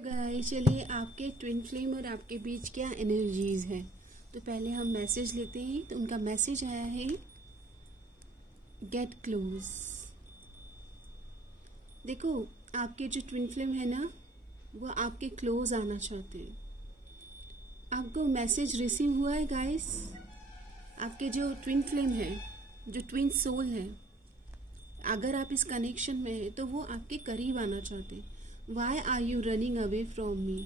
तो गाइस चलिए आपके ट्विन फ्लेम और आपके बीच क्या एनर्जीज है। तो पहले हम मैसेज लेते हैं। तो उनका मैसेज आया है गेट क्लोज। देखो आपके जो ट्विन फ्लेम है ना वो आपके क्लोज आना चाहते हैं। आपको मैसेज रिसीव हुआ है गाइस। आपके जो ट्विन फ्लेम है, जो ट्विन सोल है, अगर आप इस कनेक्शन में हैं तो वो आपके करीब आना चाहते हैं। Why are you running away from me?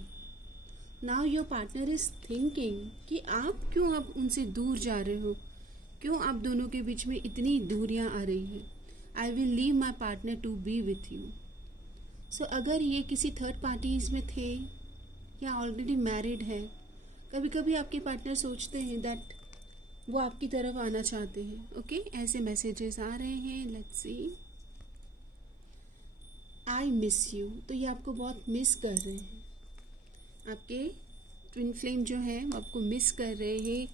Now your partner is thinking कि आप क्यों अब उनसे दूर जा रहे हो, क्यों आप दोनों के बीच में इतनी दूरियां आ रही हैं। I will leave my partner to be with you. So अगर ये किसी थर्ड पार्टीज में थे या ऑलरेडी मैरिड है, कभी कभी आपके पार्टनर सोचते हैं दैट वो आपकी तरफ आना चाहते हैं। ओके ऐसे मैसेजेस आ रहे हैं। Let's see. I miss you, तो ये आपको बहुत मिस कर रहे हैं। आपके ट्विन फ्लेम जो है वो आपको मिस कर रहे हैं,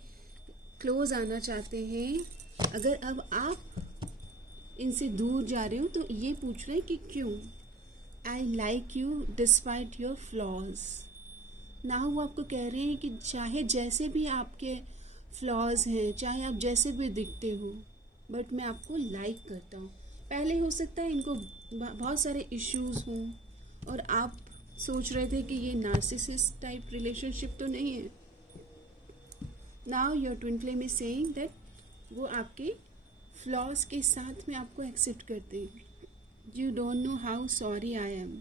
क्लोज आना चाहते हैं। अगर अब आप इनसे दूर जा रहे हो तो ये पूछ रहे हैं कि क्यों। I like you despite your flaws. ना वो आपको कह रहे हैं कि चाहे जैसे भी आपके फ्लॉज हैं, चाहे आप जैसे भी दिखते हो, बट मैं आपको लाइक करता हूँ। पहले हो सकता है इनको बहुत सारे इश्यूज हों और आप सोच रहे थे कि ये नार्सिसिस्ट टाइप रिलेशनशिप तो नहीं है। Now your twin flame is saying that वो आपके फ्लॉज के साथ में आपको एक्सेप्ट करते हैं। You don't know how sorry I am.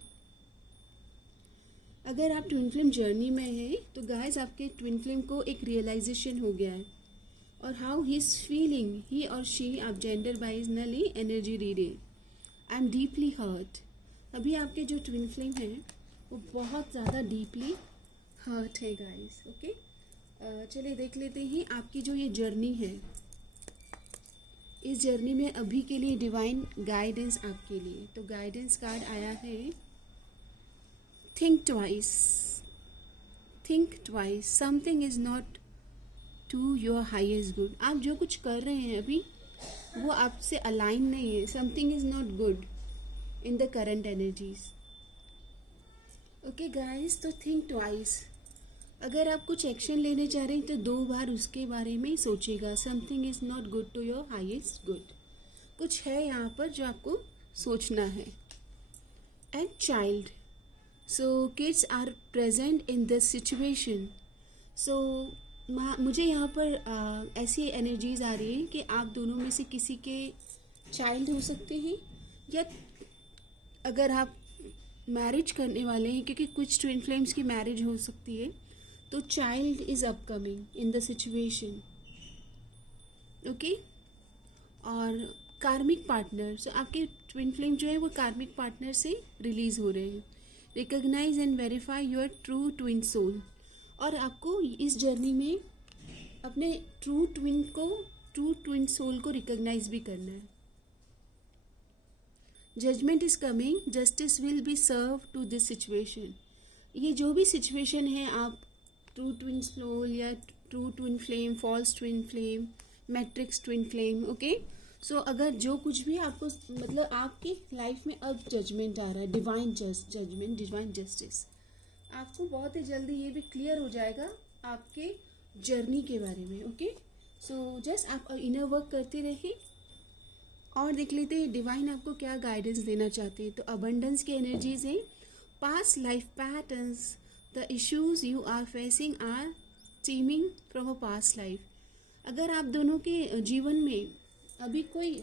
अगर आप ट्विन फ्लेम जर्नी में हैं तो गाइस आपके ट्विन फ्लेम को एक रियलाइजेशन हो गया है और how he is feeling. He और शी आप जेंडर बाइजनली energy reading. I am deeply hurt. अभी आपके जो ट्विन फ्लेम है वो बहुत ज़्यादा डीपली हर्ट है गाइस। ओके चलिए देख लेते हैं आपकी जो ये जर्नी है। इस जर्नी में अभी के लिए डिवाइन गाइडेंस आपके लिए। तो गाइडेंस कार्ड आया है think twice. Think twice, something is not to your highest good. आप जो कुछ कर रहे हैं अभी वो आपसे अलाइन नहीं है। Something is not good in the current energies. Okay guys, तो थिंक ट्वाइस। अगर आप कुछ एक्शन लेने चाह रहे हैं तो 2 बार उसके बारे में सोचिएगा। Something is not good to your highest good. कुछ है यहाँ पर जो आपको सोचना है। And child, so kids are present in this situation. So मुझे यहाँ पर ऐसी एनर्जीज आ रही है कि आप दोनों में से किसी के चाइल्ड हो सकते हैं, या अगर आप मैरिज करने वाले हैं, क्योंकि कुछ ट्विन फ्लेम्स की मैरिज हो सकती है, तो child is upcoming in the situation. Okay, और कार्मिक पार्टनर, सो आपके ट्विन फ्लेम जो है वो कार्मिक पार्टनर से रिलीज हो रहे हैं। Recognize and verify your true twin soul. और आपको इस जर्नी में अपने ट्रू ट्विन सोल को रिकॉग्नाइज भी करना है। Judgement is coming, justice will be serve to this situation. ये जो भी सिचुएशन है, आप ट्रू ट्विन सोल या true twin flame, false twin flame, matrix twin flame, okay. So अगर जो कुछ भी आपको मतलब आपकी लाइफ में अब जजमेंट आ रहा है, डिवाइन जजमेंट, डिवाइन जस्टिस, आपको बहुत ही जल्दी ये भी क्लियर हो जाएगा आपके जर्नी के बारे में। ओके, सो जस्ट आप इनर वर्क करते रहिए और देख लेते हैं डिवाइन आपको क्या गाइडेंस देना चाहते हैं। तो अबंडेंस की एनर्जीज है। Past life patterns, the issues you are facing are steaming from a past life. अगर आप दोनों के जीवन में अभी कोई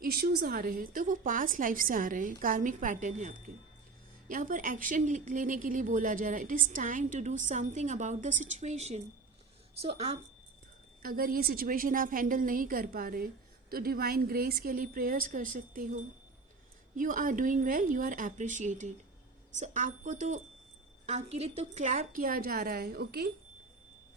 इश्यूज आ रहे हैं तो वो पास्ट लाइफ से आ रहे हैं, कार्मिक पैटर्न है आपके। यहाँ पर एक्शन लेने के लिए बोला जा रहा है। It is time to do something about the situation. So आप अगर ये सिचुएशन आप हैंडल नहीं कर पा रहे तो डिवाइन ग्रेस के लिए प्रेयर्स कर सकते हो। You are doing well, you are appreciated. So आपको तो आपके लिए तो क्लैप किया जा रहा है। ओके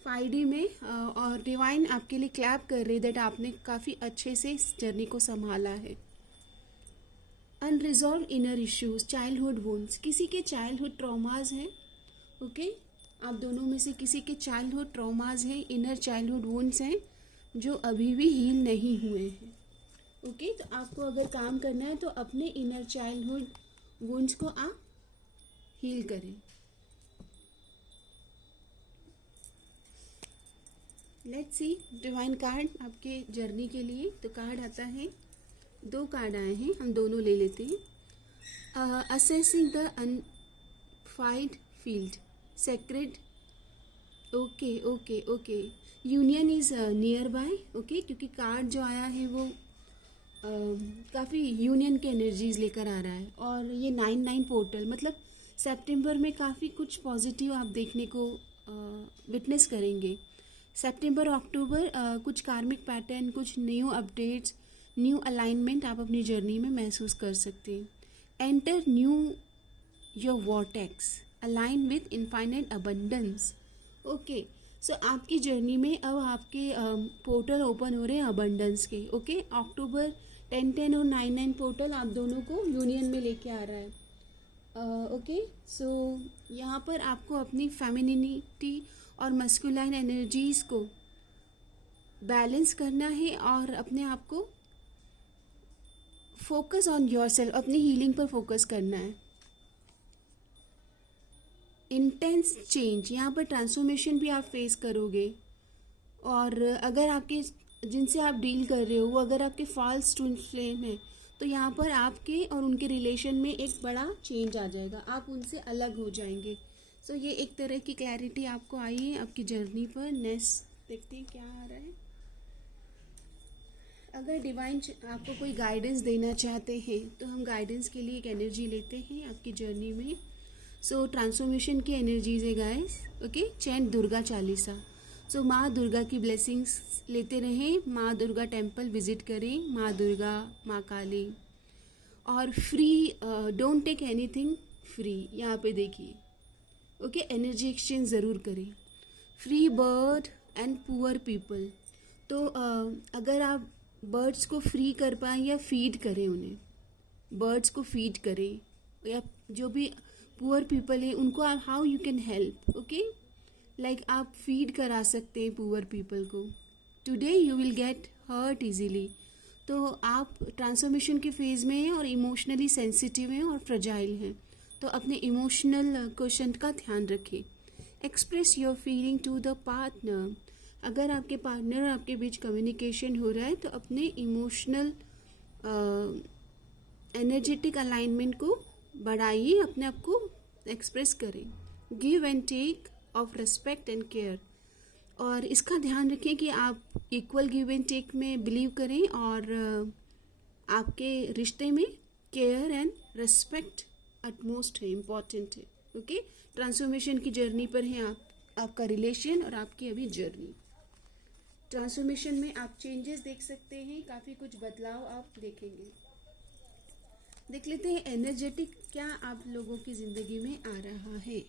5D में, और डिवाइन आपके लिए क्लैप कर रही है दैट आपने काफ़ी अच्छे से इस जर्नी को संभाला है। Unresolve inner issues, childhood wounds, किसी के चाइल्डहुड ट्रॉमाज हैं। ओके आप दोनों में से किसी के चाइल्डहुड ट्रॉमाज हैं, इनर चाइल्डहुड वुंड्स हैं जो अभी भी हील नहीं हुए हैं। ओके तो आपको अगर काम करना है तो अपने इनर चाइल्डहुड वुंड्स को आप हील करें। लेट्स सी डिवाइन कार्ड आपके जर्नी के लिए। तो कार्ड आता है, 2 कार्ड आए हैं, हम दोनों ले लेते हैं। Assessing the unified field sacred. Okay okay okay, union is near by. Okay, क्योंकि कार्ड जो आया है वो काफ़ी यूनियन के एनर्जीज लेकर आ रहा है। और ये 9-9 पोर्टल, मतलब सितंबर में काफ़ी कुछ पॉजिटिव आप देखने को विटनेस करेंगे। सितंबर अक्टूबर कुछ कार्मिक पैटर्न, कुछ न्यू अपडेट्स, न्यू अलाइनमेंट आप अपनी जर्नी में महसूस कर सकते हैं। Enter new your vortex align with infinite abundance. Okay, so आपकी जर्नी में अब आपके पोर्टल ओपन हो रहे हैं अबंडेंस के। ओके, अक्टूबर 10-10 और 9-9 पोर्टल आप दोनों को यूनियन में लेके आ रहा है। ओके, सो यहाँ पर आपको अपनी फेमिनिटी और मस्कुलाइन एनर्जीज़ को बैलेंस करना है और अपने आप को फोकस ऑन योरसेल्फ, अपनी हीलिंग पर फोकस करना है। इंटेंस चेंज, यहाँ पर ट्रांसफॉर्मेशन भी आप फेस करोगे। और अगर आपके जिनसे आप डील कर रहे हो वो अगर आपके फॉल्स ट्विन फ्लेम है तो यहाँ पर आपके और उनके रिलेशन में एक बड़ा चेंज आ जाएगा, आप उनसे अलग हो जाएंगे। सो ये एक तरह की क्लैरिटी आपको आई है आपकी जर्नी पर। नेक्स्ट देखते हैं क्या आ रहा है। अगर डिवाइन आपको कोई गाइडेंस देना चाहते हैं तो हम गाइडेंस के लिए एक एनर्जी लेते हैं आपकी जर्नी में। सो ट्रांसफॉर्मेशन की एनर्जीज है guys. Okay, chant Durga Chalisa. So माँ दुर्गा की ब्लेसिंग्स लेते रहें, माँ दुर्गा टेम्पल विजिट करें, माँ दुर्गा, माँ काली। और free, don't take anything free, यहाँ पे देखिए। ओके, एनर्जी एक्सचेंज ज़रूर करें। Free bird and poor people. तो अगर आप बर्ड्स को फ्री कर पाएँ या फीड करें उन्हें, बर्ड्स को फीड करें, या जो भी पुअर पीपल हैं उनको आप how you can help. Okay, like आप फीड करा सकते हैं पुअर पीपल को। Today you will get hurt easily. तो आप ट्रांसफॉर्मेशन के फेज़ में हैं और इमोशनली सेंसिटिव हैं और फ्रजाइल हैं, तो अपने इमोशनल क्वेश्चन का ध्यान रखें। Express your feeling to the partner. अगर आपके पार्टनर और आपके बीच कम्युनिकेशन हो रहा है तो अपने इमोशनल एनर्जेटिक अलाइनमेंट को बढ़ाइए, अपने आप को एक्सप्रेस करें। Give and take of respect and care. और इसका ध्यान रखें कि आप इक्वल गिव एंड टेक में बिलीव करें और आपके रिश्ते में केयर एंड रिस्पेक्ट अटमोस्ट है, इम्पॉर्टेंट है। ओके, ट्रांसफॉर्मेशन की जर्नी पर है आपका रिलेशन और आपकी अभी जर्नी। ट्रांसफॉर्मेशन में आप चेंजेस देख सकते हैं, काफ़ी कुछ बदलाव आप देखेंगे। देख लेते हैं एनर्जेटिक क्या आप लोगों की ज़िंदगी में आ रहा है।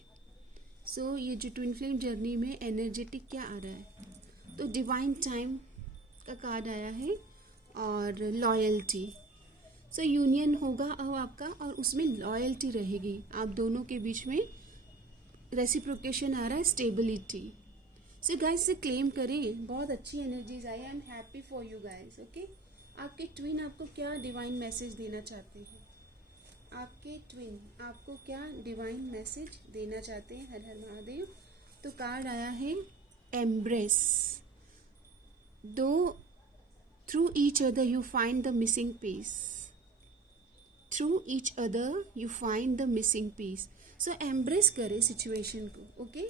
सो ये जो ट्विन फ्लेम जर्नी में एनर्जेटिक क्या आ रहा है, तो डिवाइन टाइम का कार्ड आया है और लॉयल्टी। सो यूनियन होगा अब आपका और उसमें लॉयल्टी रहेगी, आप दोनों के बीच में रेसिप्रोकेशन आ रहा है, स्टेबिलिटी। सो गाइस से क्लेम करें, बहुत अच्छी energies I. I am happy for you guys. Okay, आपके ट्विन आपको क्या डिवाइन मैसेज देना चाहते हैं, आपके ट्विन आपको क्या डिवाइन मैसेज देना चाहते हैं। हर हर महादेव। तो कार्ड आया है एम्ब्रेस। दो through each other you find the missing piece. Through each other you find the missing piece. So embrace करें सिचुएशन को। ओके,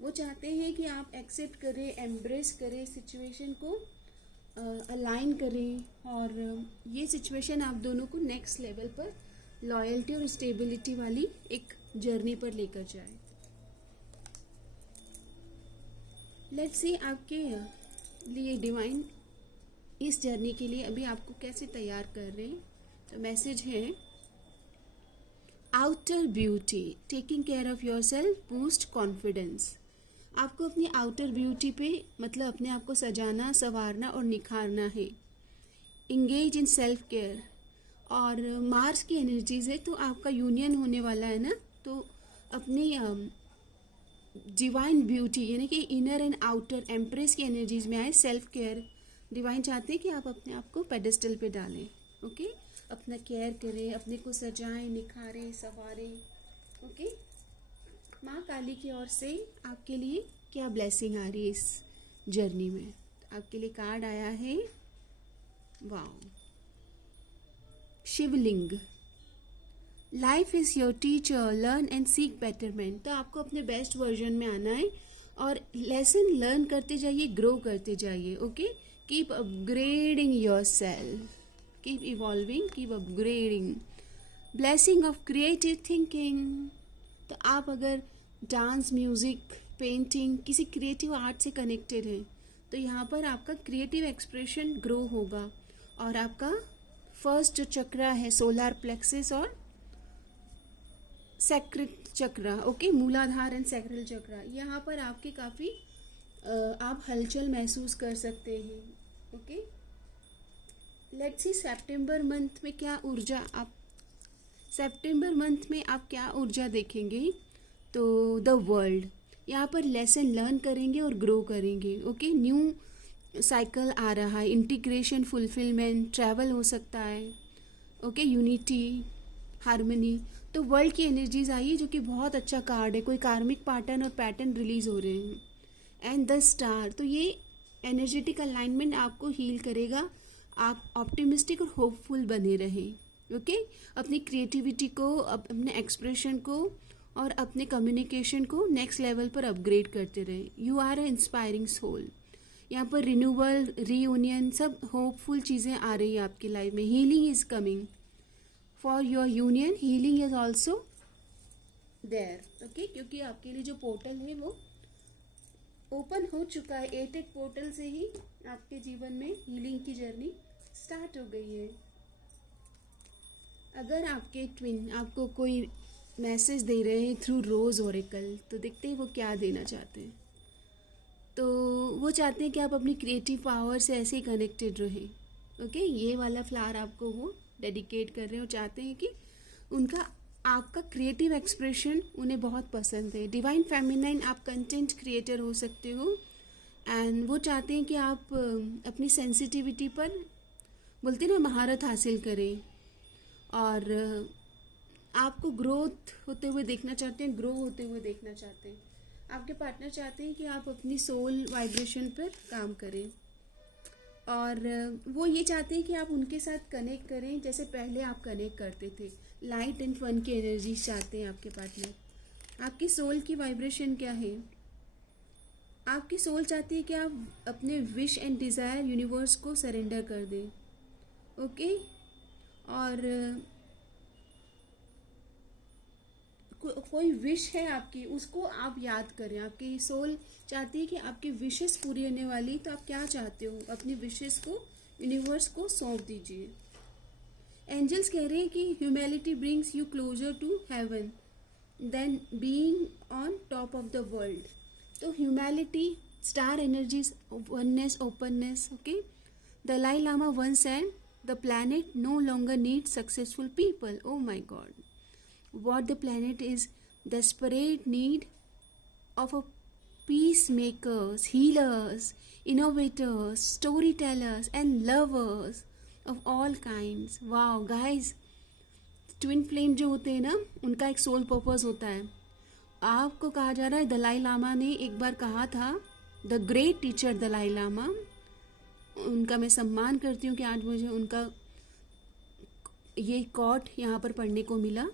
वो चाहते हैं कि आप एक्सेप्ट करें, एम्ब्रेस करें सिचुएशन को, अलाइन करें और ये सिचुएशन आप दोनों को नेक्स्ट लेवल पर लॉयल्टी और स्टेबिलिटी वाली एक जर्नी पर लेकर जाए। लेट्स सी आपके लिए डिवाइन इस जर्नी के लिए अभी आपको कैसे तैयार कर रहे हैं। तो मैसेज है outer beauty, taking care of your self, boost confidence. आपको अपनी आउटर ब्यूटी पे मतलब अपने आप को सजाना, संवारना और निखारना है। Engage in self care. और मार्स की एनर्जीज है तो आपका यूनियन होने वाला है ना, तो अपनी डिवाइन ब्यूटी यानी कि इनर एंड आउटर एम्प्रेस की एनर्जीज में आए। सेल्फ केयर, डिवाइन चाहते हैं कि आप अपने आप को पेडेस्टल पे डालें। ओके, अपना केयर करें, अपने को सजाएं, निखारें, संवारें। ओके, काली की ओर से आपके लिए क्या ब्लेसिंग आ रही है इस जर्नी में। आपके लिए कार्ड आया है, wow, Shivling. Life is your teacher, learn and seek betterment. तो आपको अपने बेस्ट वर्जन में आना है और लेसन लर्न करते जाइए, ग्रो करते जाइए। Okay, keep upgrading your self, keep evolving, keep upgrading. Blessing of creative thinking. तो आप अगर डांस, म्यूजिक, पेंटिंग, किसी क्रिएटिव आर्ट से कनेक्टेड हैं तो यहाँ पर आपका क्रिएटिव एक्सप्रेशन ग्रो होगा। और आपका फर्स्ट जो चक्रा है सोलार प्लेक्सिस और सैक्रल चक्रा, ओके, मूलाधार एंड सैक्रल चक्रा, यहाँ पर आपके काफ़ी आप हलचल महसूस कर सकते हैं। Okay, let's see September month में क्या ऊर्जा आप, सितंबर मंथ में आप क्या ऊर्जा देखेंगे। तो द वर्ल्ड, यहाँ पर लेसन लर्न करेंगे और ग्रो करेंगे। ओके, न्यू साइकिल आ रहा है, इंटीग्रेशन, फुलफिलमेंट, ट्रैवल हो सकता है। Okay, unity, harmony. तो वर्ल्ड की एनर्जीज आई है जो कि बहुत अच्छा कार्ड है। कोई कार्मिक पैटर्न और पैटर्न रिलीज हो रहे हैं। एंड द स्टार, तो ये एनर्जेटिक अलाइनमेंट आपको हील करेगा। आप ऑप्टिमिस्टिक और होपफुल बने रहें। ओके, अपनी क्रिएटिविटी को, अपने एक्सप्रेशन को और अपने कम्युनिकेशन को नेक्स्ट लेवल पर अपग्रेड करते रहें। You are a inspiring soul. यहाँ पर रिन्यूअल, रीयूनियन, सब होपफुल चीज़ें आ रही है आपकी लाइफ में। Healing is coming for your union, healing is also there. Okay, क्योंकि आपके लिए जो पोर्टल है वो ओपन हो चुका है। 8 पोर्टल से ही आपके जीवन में हीलिंग की जर्नी स्टार्ट हो गई है। अगर आपके ट्विन आपको कोई मैसेज दे रहे हैं थ्रू रोज़ ओरेकल, तो देखते हैं वो क्या देना चाहते हैं। तो वो चाहते हैं कि आप अपनी क्रिएटिव पावर से ऐसे ही कनेक्टेड रहें। ओके, ये वाला फ्लावर आपको वो डेडिकेट कर रहे हैं और चाहते हैं कि उनका आपका क्रिएटिव एक्सप्रेशन उन्हें बहुत पसंद है। डिवाइन फेमिनाइन, आप कंटेंट क्रिएटर हो सकते हो। एंड वो चाहते हैं कि आप अपनी सेंसिटिविटी पर, बोलते हैं ना, महारत हासिल करें। और आपको ग्रोथ होते हुए देखना चाहते हैं, ग्रो होते हुए देखना चाहते हैं। आपके पार्टनर चाहते हैं कि आप अपनी सोल वाइब्रेशन पर काम करें। और वो ये चाहते हैं कि आप उनके साथ कनेक्ट करें जैसे पहले आप कनेक्ट करते थे। लाइट एंड फन की एनर्जी चाहते हैं आपके पार्टनर। आपकी सोल की वाइब्रेशन क्या है? आपकी सोल चाहती है कि आप अपने विश एंड डिज़ायर यूनिवर्स को सरेंडर कर दें। ओके, और कोई विश है आपकी, उसको आप याद करें। आपकी सोल चाहती है कि आपकी विशेस पूरी होने वाली, तो आप क्या चाहते हो, अपनी विशेस को यूनिवर्स को सौंप दीजिए। एंजल्स कह रहे हैं कि humanity brings you closer to heaven then being on top of the world. तो humanity, star energies, oneness, openness. Okay, Dalai Lama once said the planet no longer needs successful people. Oh my God. What the planet is desperate need of a peacemakers, healers, innovators, storytellers and lovers of all kinds. Wow guys, twin flame जो होते हैं ना, उनका एक soul purpose होता है। आपको कहा जा रहा है, दलाई लामा ने एक बार कहा था, the great teacher Dalai Lama, उनका मैं सम्मान करती हूँ कि आज मुझे उनका ये कोट यहाँ पर पढ़ने को मिला।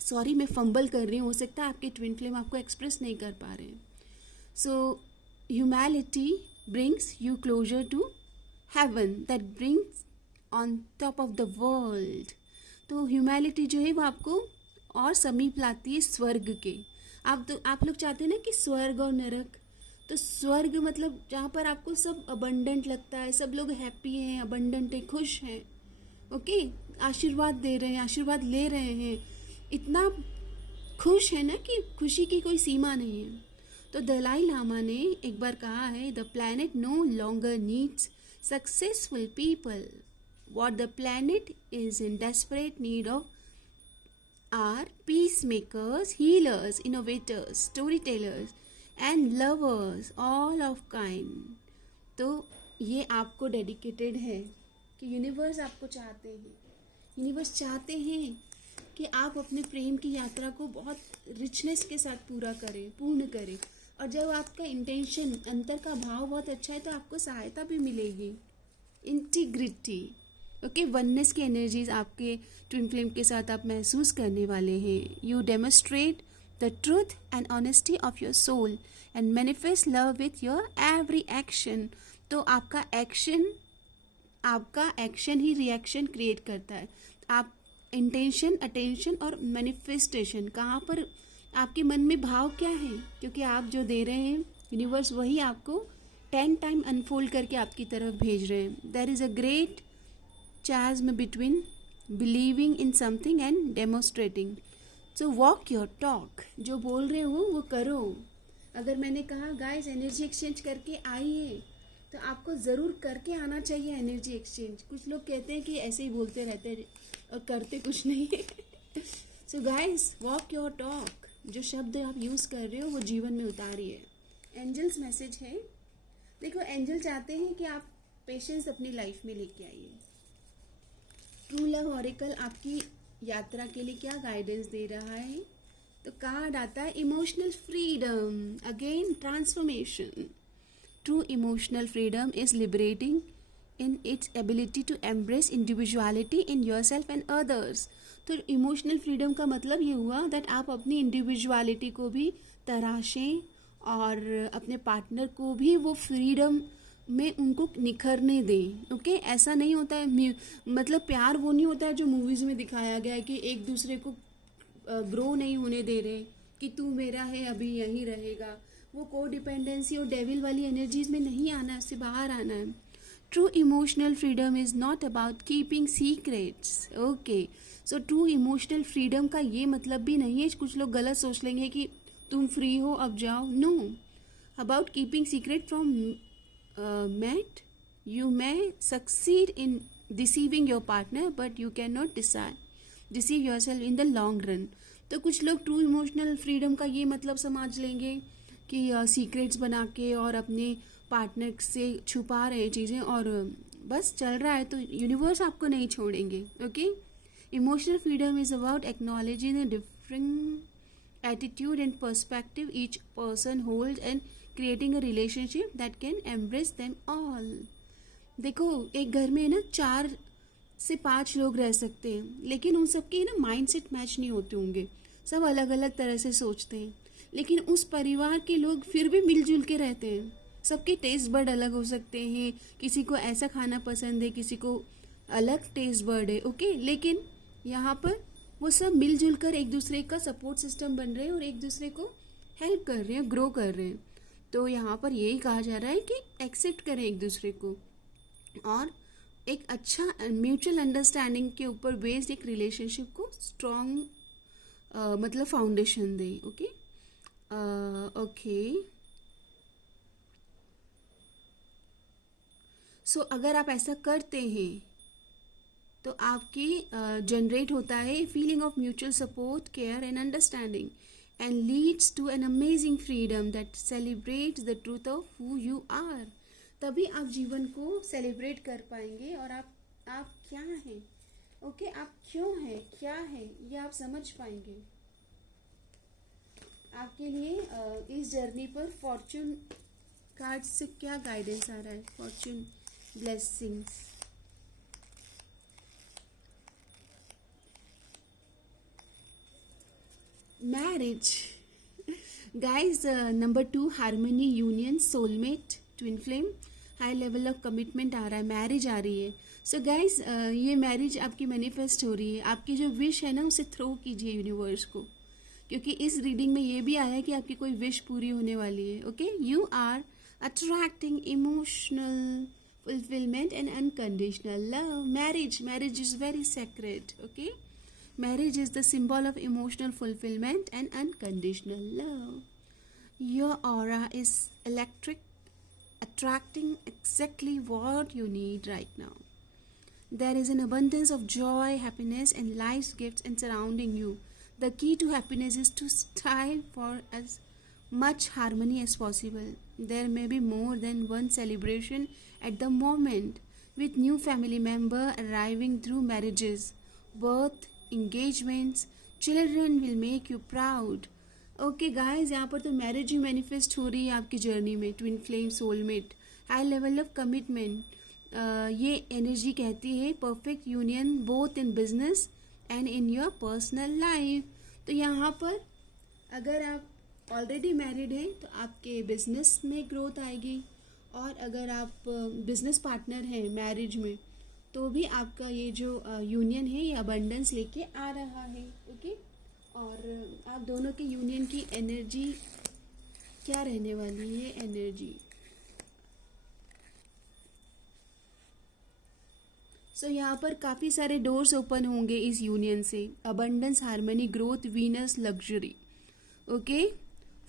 सॉरी, मैं फंबल कर रही हूँ, हो सकता है आपके ट्विन फ्लेम आपको एक्सप्रेस नहीं कर पा रहे हैं। So humanity brings you closer to heaven that brings on top of the world. तो ह्यूमैनिटी जो है वो आपको और समीप लाती है स्वर्ग के। आप लोग चाहते हैं ना कि स्वर्ग और नरक, तो स्वर्ग मतलब जहाँ पर आपको सब अबंडेंट लगता है, सब लोग हैप्पी हैं, अबंडेंट है, खुश हैं। ओके, आशीर्वाद दे रहे हैं, आशीर्वाद ले रहे हैं, इतना खुश है ना कि खुशी की कोई सीमा नहीं है। तो दलाई लामा ने एक बार कहा है, the planet no longer needs successful people, what the planet is in desperate need of are peace makers, healers, innovators, story tellers and lovers all of kind. तो ये आपको डेडिकेटेड है कि यूनिवर्स आपको चाहते हैं, यूनिवर्स चाहते हैं कि आप अपने प्रेम की यात्रा को बहुत रिचनेस के साथ पूर्ण करें। और जब आपका इंटेंशन, अंतर का भाव बहुत अच्छा है, तो आपको सहायता भी मिलेगी। इंटीग्रिटी, ओके, वननेस की एनर्जीज आपके ट्विन फ्लेम के साथ आप महसूस करने वाले हैं। You demonstrate the truth and honesty of your soul and manifest love with your every action. तो आपका एक्शन ही रिएक्शन क्रिएट करता है। आप इंटेंशन, अटेंशन और मैनिफेस्टेशन, कहाँ पर आपके मन में भाव क्या है, क्योंकि आप जो दे रहे हैं यूनिवर्स वही आपको 10 टाइम अनफोल्ड करके आपकी तरफ भेज रहे हैं। There is a great chasm between believing in something and demonstrating. So walk your talk. जो बोल रहे हो वो करो। अगर मैंने कहा गाइस एनर्जी एक्सचेंज करके आइए, तो आपको ज़रूर करके आना चाहिए एनर्जी एक्सचेंज। कुछ लोग कहते हैं कि ऐसे ही बोलते रहते हैं और करते कुछ नहीं। So guys walk your talk. जो शब्द आप यूज़ कर रहे हो वो जीवन में उतारिए। एंजल्स मैसेज है, देखो एंजल चाहते हैं कि आप पेशेंस अपनी लाइफ में लेके आइए। ट्रू लव ऑरेकल आपकी यात्रा के लिए क्या गाइडेंस दे रहा है? तो कार्ड आता है emotional freedom, again transformation. True emotional freedom is liberating in its ability to embrace individuality in yourself and others. तो इमोशनल फ्रीडम का मतलब ये हुआ दैट आप अपनी इंडिविजुअलिटी को भी तराशें और अपने पार्टनर को भी वो फ्रीडम में उनको निखरने दें। ओके, ऐसा नहीं होता है, मतलब प्यार वो नहीं होता है जो मूवीज़ में दिखाया गया है कि एक दूसरे को ग्रो नहीं होने दे रहे कि तू मेरा है अभी यहीं रहेगा। वो को डिपेंडेंसी और डेविल वाली एनर्जीज में नहीं आना है, उससे बाहर आना है। True emotional freedom is not about keeping secrets. Okay, so true emotional freedom का ये मतलब भी नहीं है, कुछ लोग गलत सोच लेंगे कि तुम फ्री हो अब जाओ। No, about keeping secret from met. You may succeed in deceiving your partner, but you cannot deceive yourself in the long run. तो कुछ लोग ट्रू इमोशनल फ्रीडम का ये मतलब समझ लेंगे कि सीक्रेट्स बना के और अपने पार्टनर से छुपा रहे चीज़ें और बस चल रहा है, तो यूनिवर्स आपको नहीं छोड़ेंगे। Okay, emotional freedom is about acknowledging the different attitude and perspective each person hold and creating a relationship that can embrace them all. देखो एक घर में ना 4 से 5 लोग रह सकते हैं, लेकिन उन सबके ना माइंडसेट मैच नहीं होते होंगे, सब अलग अलग तरह से सोचते हैं, लेकिन उस परिवार के लोग फिर भी मिलजुल के रहते हैं। सबके टेस्ट बर्ड अलग हो सकते हैं, किसी को ऐसा खाना पसंद है, किसी को अलग टेस्ट बर्ड है। ओके, लेकिन यहाँ पर वो सब मिलजुल कर एक दूसरे का सपोर्ट सिस्टम बन रहे हैं और एक दूसरे को हेल्प कर रहे हैं, ग्रो कर रहे हैं। तो यहाँ पर यही कहा जा रहा है कि एक्सेप्ट करें एक दूसरे को और एक अच्छा म्यूचुअल अंडरस्टैंडिंग के ऊपर बेस्ड एक रिलेशनशिप को स्ट्रॉन्ग मतलब फाउंडेशन दें। ओके ओके, सो अगर आप ऐसा करते हैं तो आपकी जनरेट होता है feeling of mutual support, care and understanding and leads to an amazing freedom that celebrates the truth of who you are. तभी आप जीवन को सेलिब्रेट कर पाएंगे और आप क्या हैं, ओके, आप क्यों हैं, क्या है, ये आप समझ पाएंगे। आपके लिए इस जर्नी पर फॉर्च्यून कार्ड से क्या गाइडेंस आ रहा है? Fortune blessings, marriage guys, number 2 harmony, union, soulmate, twin flame, high level of commitment आ रहा है, मैरिज आ रही है। सो गाइज ये मैरिज आपकी मैनिफेस्ट हो रही है। आपकी जो विश है ना उसे थ्रो कीजिए यूनिवर्स को, क्योंकि इस रीडिंग में ये भी आया है कि आपकी कोई विश पूरी होने वाली है। Okay, you are attracting emotional fulfillment and unconditional love. Marriage is very sacred. Okay, marriage is the symbol of emotional fulfillment and unconditional love. Your aura is electric, attracting exactly what you need right now. There is an abundance of joy, happiness and life's gifts and surrounding you. The key to happiness is to strive for as much harmony as possible. There may be more than one celebration at the moment, with new family member arriving through marriages, birth, engagements. Children will make you proud. Okay guys, यहाँ पर तो marriage ही manifest हो रही है आपकी journey में. Twin flame, soulmate, high level of commitment. ये energy कहती है perfect union both in business and in your personal life. तो यहाँ पर अगर आप ऑलरेडी मैरिड हैं तो आपके बिजनेस में ग्रोथ आएगी, और अगर आप बिजनेस पार्टनर हैं मैरिज में तो भी आपका ये जो यूनियन है ये अबंडेंस लेके आ रहा है. ओके, और आप दोनों के यूनियन की एनर्जी क्या रहने वाली है? एनर्जी सो यहाँ पर काफ़ी सारे डोर्स ओपन होंगे इस यूनियन से. Abundance, harmony, growth, Venus, luxury. Okay,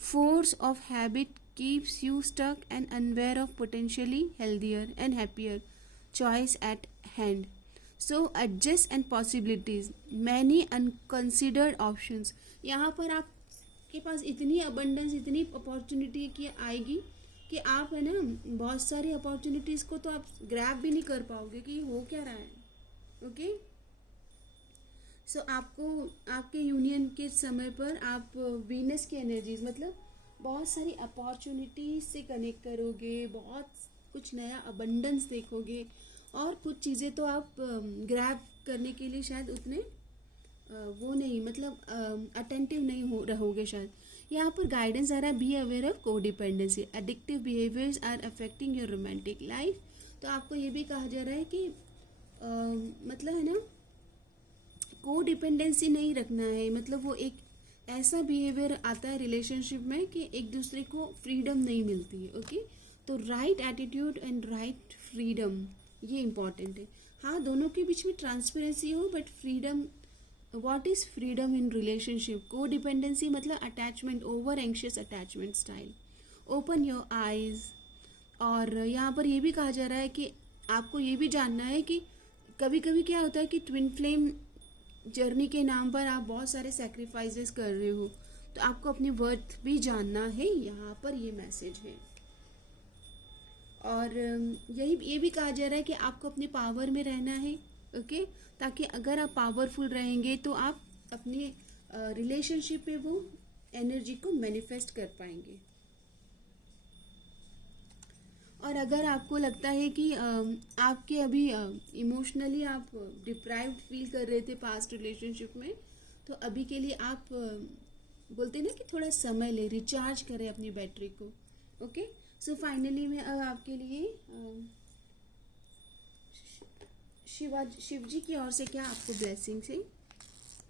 force of habit keeps you stuck and unaware of potentially healthier and happier choice at hand. So adjust and possibilities, many unconsidered options. यहाँ पर आपके पास इतनी abundance, इतनी opportunity की आएगी कि आप है ना बहुत सारी अपॉर्चुनिटीज़ को तो आप ग्रैब भी नहीं कर पाओगे कि हो क्या रहा है. ओके, सो आपको आपके यूनियन के समय पर आप वीनस की एनर्जीज मतलब बहुत सारी अपॉर्चुनिटीज से कनेक्ट करोगे, बहुत कुछ नया अबंडेंस देखोगे, और कुछ चीज़ें तो आप ग्रैब करने के लिए शायद उतने वो नहीं मतलब अटेंटिव नहीं हो रहोगे शायद. यहाँ पर गाइडेंस आ रहा है, be aware of codependency, addictive behaviours are affecting your romantic life. तो आपको ये भी कहा जा रहा है कि मतलब है ना को डिपेंडेंसी नहीं रखना है. मतलब वो एक ऐसा बिहेवियर आता है रिलेशनशिप में कि एक दूसरे को फ्रीडम नहीं मिलती है. ओके, तो right attitude and right freedom ये इम्पॉर्टेंट है. हाँ, दोनों के बीच में ट्रांसपेरेंसी हो, but freedom, what is freedom in relationship? को डिपेंडेंसी मतलब attachment, over anxious attachment style. Open your eyes. और यहाँ पर ये भी कहा जा रहा है कि आपको ये भी जानना है कि कभी कभी क्या होता है कि ट्विन फ्लेम जर्नी के नाम पर आप बहुत सारे सेक्रीफाइसेस कर रहे हो, तो आपको अपनी वर्थ भी जानना है. यहाँ पर ये मैसेज है. और ये भी कहा जा रहा है कि आपको अपने पावर में रहना है. ओके, ताकि अगर आप पावरफुल रहेंगे तो आप अपने रिलेशनशिप में वो एनर्जी को मैनिफेस्ट कर पाएंगे. और अगर आपको लगता है कि आपके अभी इमोशनली आप डिप्राइव्ड फील कर रहे थे पास्ट रिलेशनशिप में, तो अभी के लिए आप बोलते हैं ना कि थोड़ा समय ले, रिचार्ज करें अपनी बैटरी को. ओके, सो फाइनली मैं अब आपके लिए शिव जी की ओर से क्या आपको ब्लेसिंग्स है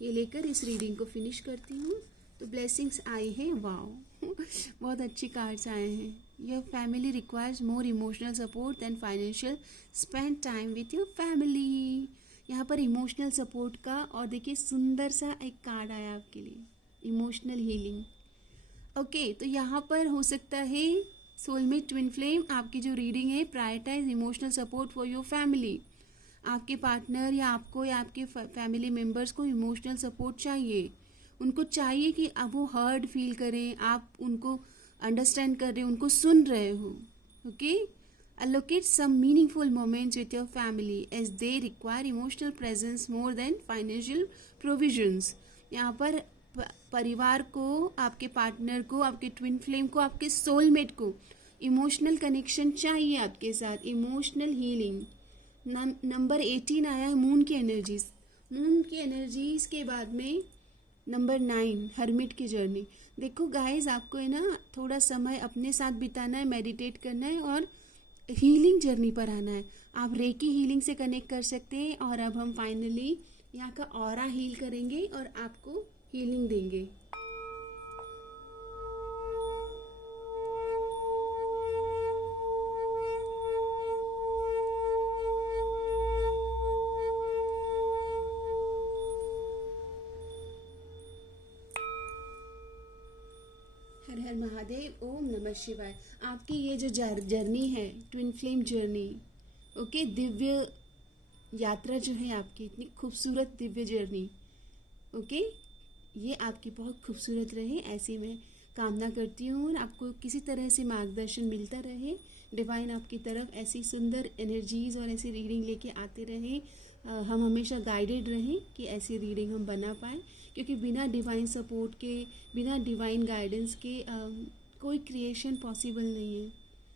ये लेकर इस रीडिंग को फिनिश करती हूँ. तो ब्लेसिंग्स आए हैं, वाओ बहुत अच्छी कार्ड्स आए हैं. Your family requires more emotional support than financial, spend time with your family. यहाँ पर इमोशनल सपोर्ट का, और देखिए सुंदर सा एक कार्ड आया आपके लिए, इमोशनल हीलिंग. ओके, तो यहाँ पर हो सकता है सोलमेट ट्विन फ्लेम आपकी जो रीडिंग है, prioritize emotional support for your family. आपके पार्टनर या आपको या आपके फैमिली मेम्बर्स को इमोशनल सपोर्ट चाहिए. उनको चाहिए कि अब वो हर्ट फील करें, आप उनको अंडरस्टैंड कर रहे हो, उनको सुन रहे हो. Okay, allocate some meaningful moments with your family as they require emotional presence more than financial provisions. यहाँ पर परिवार को, आपके पार्टनर को, आपके ट्विन फ्लेम को, आपके सोलमेट को इमोशनल कनेक्शन चाहिए आपके साथ, इमोशनल हीलिंग. नंबर 18 आया है, मून की एनर्जीज. मून की एनर्जीज के बाद में नंबर 9, हर्मिट की जर्नी. देखो गाइस, आपको है ना थोड़ा समय अपने साथ बिताना है, मेडिटेट करना है और हीलिंग जर्नी पर आना है. आप रेकी हीलिंग से कनेक्ट कर सकते हैं. और अब हम फाइनली यहाँ का ऑरा हील करेंगे और आपको हीलिंग देंगे. हर हर महादेव, ओम नमः शिवाय. आपकी ये जो जर्नी है, twin flame journey, okay, Divya यात्रा जो है आपकी, इतनी खूबसूरत दिव्य जर्नी, ओके, ये आपकी बहुत खूबसूरत रहे, ऐसी मैं कामना करती हूँ. और आपको किसी तरह से मार्गदर्शन मिलता रहे, डिवाइन आपकी तरफ ऐसी सुंदर एनर्जीज और ऐसी रीडिंग लेके आते रहे. हम हमेशा गाइडेड रहें कि ऐसी रीडिंग हम बना पाएँ, क्योंकि बिना डिवाइन सपोर्ट के, बिना डिवाइन गाइडेंस के कोई क्रिएशन पॉसिबल नहीं है।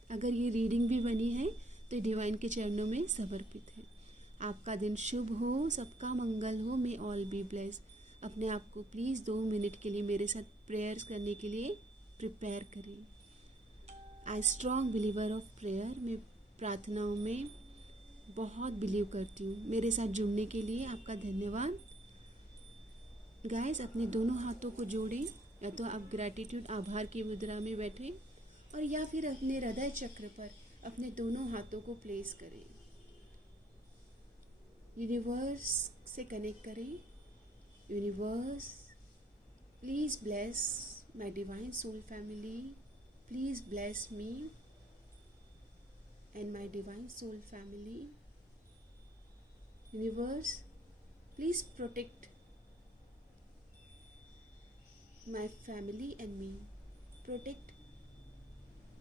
अगर ये रीडिंग भी बनी है तो डिवाइन के चरणों में समर्पित है। आपका दिन शुभ हो, सबका मंगल हो, मे ऑल बी ब्लेस। अपने आप को प्लीज़ 2 मिनट के लिए मेरे साथ प्रेयर्स करने के लिए प्रिपेयर करें। आई स्ट्रॉन्ग बिलीवर ऑफ प्रेयर। मैं प्रार्थनाओं में बहुत बिलीव करती हूँ। मेरे साथ जुड़ने के लिए आपका धन्यवाद। गाइस, अपने दोनों हाथों को जोड़ें, या तो आप ग्रैटिट्यूड आभार की मुद्रा में बैठें, और या फिर अपने हृदय चक्र पर अपने दोनों हाथों को प्लेस करें। यूनिवर्स से कनेक्ट करें। Universe, please bless my divine soul family, please bless me and my divine soul family. Universe, please protect my family and me. Protect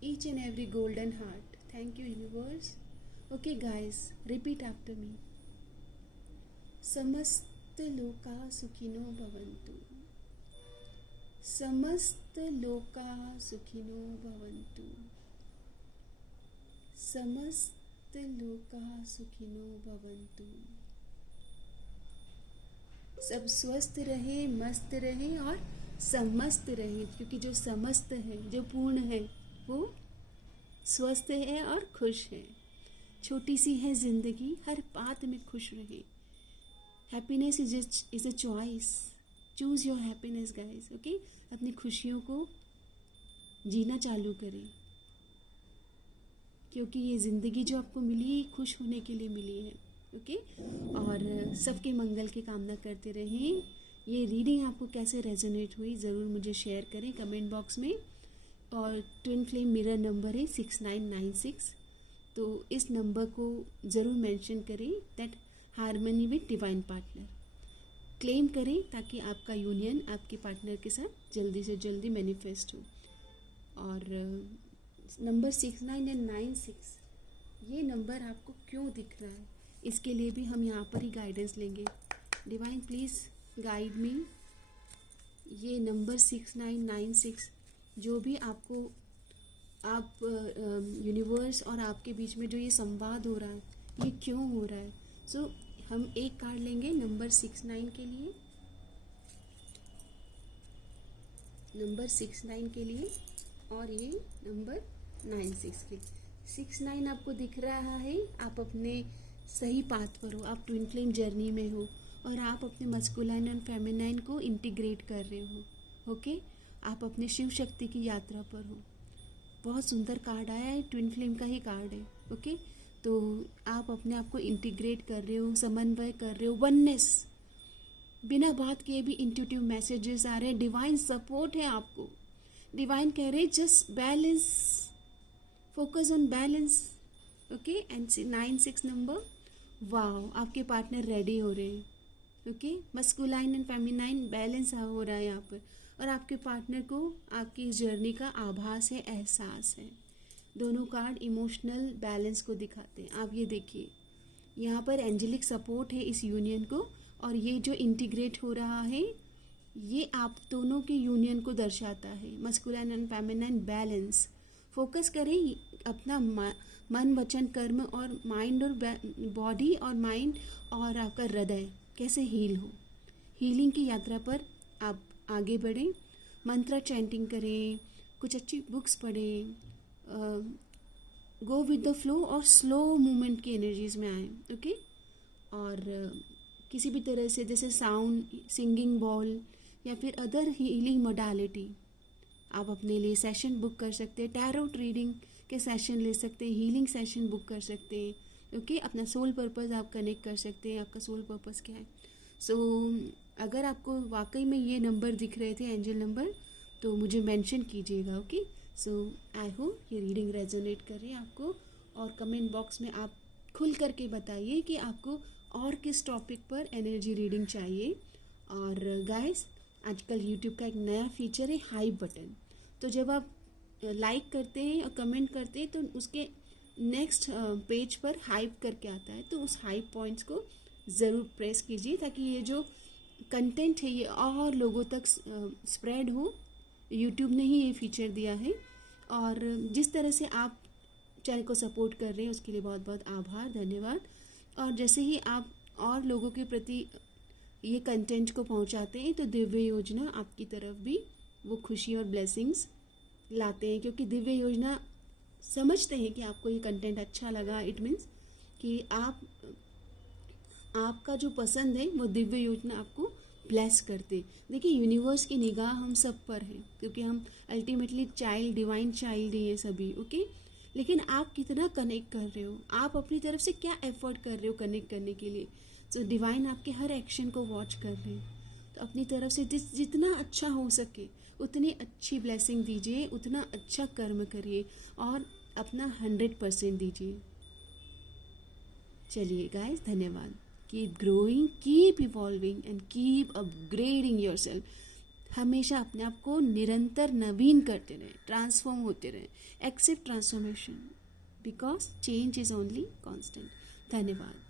each and every golden heart. Thank you, universe. Okay guys, repeat after me. समस्त लोका सुखिनो भवन्तु। समस्त लोका सुखिनो भवन्तु। समस्त लोका सुखिनो भवन्तु। सब स्वस्थ रहे, मस्त रहे और समस्त रहे, क्योंकि जो समस्त है, जो पूर्ण है, वो स्वस्थ है और खुश है। छोटी सी है जिंदगी, हर बात में खुश रहे। Happiness is a choice. Choose your happiness guys. Okay, अपनी खुशियों को जीना चालू करें, क्योंकि ये ज़िंदगी जो आपको मिली खुश होने के लिए मिली है। ओके, और सबके मंगल की कामना करते रहें। ये रीडिंग आपको कैसे रेजोनेट हुई ज़रूर मुझे शेयर करें कमेंट बॉक्स में। और ट्विन फ्लेम मिरर नंबर है 6996, तो इस नंबर को ज़रूर मेंशन करें that harmony with divine partner. Claim करें ताकि आपका यूनियन आपके पार्टनर के साथ जल्दी से जल्दी मैनिफेस्ट हो। और नंबर 69 एंड 96, ये नंबर आपको क्यों दिख रहा है, इसके लिए भी हम यहाँ पर ही गाइडेंस लेंगे। Divine please guide me. ये नंबर 6996 जो भी आपको आप यूनिवर्स और आपके बीच में जो ये संवाद हो रहा है, ये क्यों हो रहा है। सो हम एक कार्ड लेंगे नंबर 69 के लिए, नंबर 69 के लिए, और ये नंबर 96 के। 69 आपको दिख रहा है, आप अपने सही पाथ पर हो, आप ट्विन फ्लेम जर्नी में हो, और आप अपने मस्कुलाइन और फेमिनाइन को इंटीग्रेट कर रहे हो। ओके, आप अपने शिव शक्ति की यात्रा पर हो। बहुत सुंदर कार्ड आया है, ट्विन फ्लेम का ही कार्ड है। ओके, तो आप अपने आप को इंटीग्रेट कर रहे हो, समन्वय कर रहे हो, वननेस। बिना बात किए भी इंट्यूटिव मैसेजेस आ रहे हैं, डिवाइन सपोर्ट है आपको। डिवाइन कह रहे just balance, focus on balance. Okay, and 96 number, wow, आपके पार्टनर रेडी हो रहे हैं। Okay, masculine and feminine balance हो रहा है यहाँ पर, और आपके पार्टनर को आपकी इस जर्नी का आभास है, एहसास है। दोनों कार्ड इमोशनल बैलेंस को दिखाते हैं। आप ये देखिए, यहाँ पर एंजेलिक सपोर्ट है इस यूनियन को, और ये जो इंटीग्रेट हो रहा है ये आप दोनों के यूनियन को दर्शाता है। Masculine and feminine balance. Focus करें अपना मन, वचन, कर्म और माइंड और बॉडी और माइंड और आपका हृदय कैसे हील हो। हीलिंग की यात्रा पर आप आगे बढ़ें। मंत्रा चैंटिंग करें, कुछ अच्छी बुक्स पढ़ें, गो विद द फ्लो और स्लो मूवमेंट की एनर्जीज में आए। ओके, और किसी भी तरह से जैसे साउंड, सिंगिंग बॉल या फिर अदर हीलिंग मोडालिटी आप अपने लिए सेशन बुक कर सकते हैं। टैरोट रीडिंग के सेशन ले सकते हैं, हीलिंग सेशन बुक कर सकते हैं। ओके, अपना सोल पर्पस आप कनेक्ट कर सकते हैं, आपका सोल पर्पस क्या है। सो अगर आपको वाकई में ये नंबर दिख रहे थे, एंजल नंबर, तो मुझे मेंशन कीजिएगा। ओके, सो आई होप ये रीडिंग रेजोनेट करे आपको, और कमेंट बॉक्स में आप खुल करके बताइए कि आपको और किस टॉपिक पर एनर्जी रीडिंग चाहिए। और गाइस, आजकल यूट्यूब का एक नया फीचर है हाइप बटन। तो जब आप लाइक करते हैं और कमेंट करते हैं तो उसके नेक्स्ट पेज पर हाइप करके आता है, तो उस हाइप पॉइंट्स को ज़रूर प्रेस कीजिए ताकि ये जो कंटेंट है ये और लोगों तक स्प्रेड हो। यूट्यूब ने ही ये फीचर दिया है और जिस तरह से आप चैनल को सपोर्ट कर रहे हैं उसके लिए बहुत बहुत आभार, धन्यवाद। और जैसे ही आप और लोगों के प्रति ये कंटेंट को पहुंचाते हैं तो दिव्य योजना आपकी तरफ भी वो खुशी और ब्लेसिंग्स लाते हैं, क्योंकि दिव्य योजना समझते हैं कि आपको ये कंटेंट अच्छा लगा। इट मीन्स कि आपका जो पसंद है वो दिव्य योजना आपको ब्लेस करते। देखिए यूनिवर्स की निगाह हम सब पर है क्योंकि हम अल्टीमेटली चाइल्ड, डिवाइन चाइल्ड ही है सभी, ओके। लेकिन आप कितना कनेक्ट कर रहे हो, आप अपनी तरफ से क्या एफर्ट कर रहे हो कनेक्ट करने के लिए। तो डिवाइन आपके हर एक्शन को वॉच कर रहे हैं, तो अपनी तरफ से जितना अच्छा हो सके उतनी अच्छी ब्लेसिंग दीजिए, उतना अच्छा कर्म करिए और अपना 100% दीजिए। चलिए गाइस, धन्यवाद। Keep growing, keep evolving and keep upgrading yourself. हमेशा अपने आप को निरंतर नवीन करते रहें, ट्रांसफॉर्म होते रहें। Accept transformation because change is only constant. धन्यवाद।